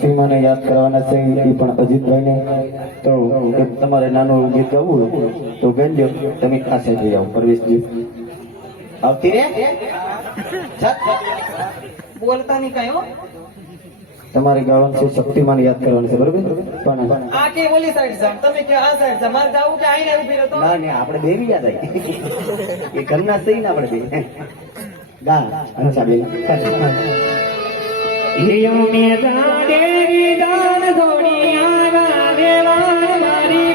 કરવાના છે એ પણ અજીતભાઈને. તો તમારે નાનું ગીત ગાવું હોય તો ગાઈ લ્યો તમે ખાસે જઈ આવો પરવેશજી. આવતી રે? બોલતા નહીં કયો તમારે ગાવાનું છે શક્તિમાન યાદ કરવાનું છે બરોબર? પણ આ કે ઓલી સાઈડ જામ તમે કે આ સાઈડ જામ મારે જાવું કે આઈને ઊભી રહેતો ના ના આપણે બે યાદ આવી. એ ઘરના સહી ના આપણે બે. ગા અચ્છા બેન દેવા મારી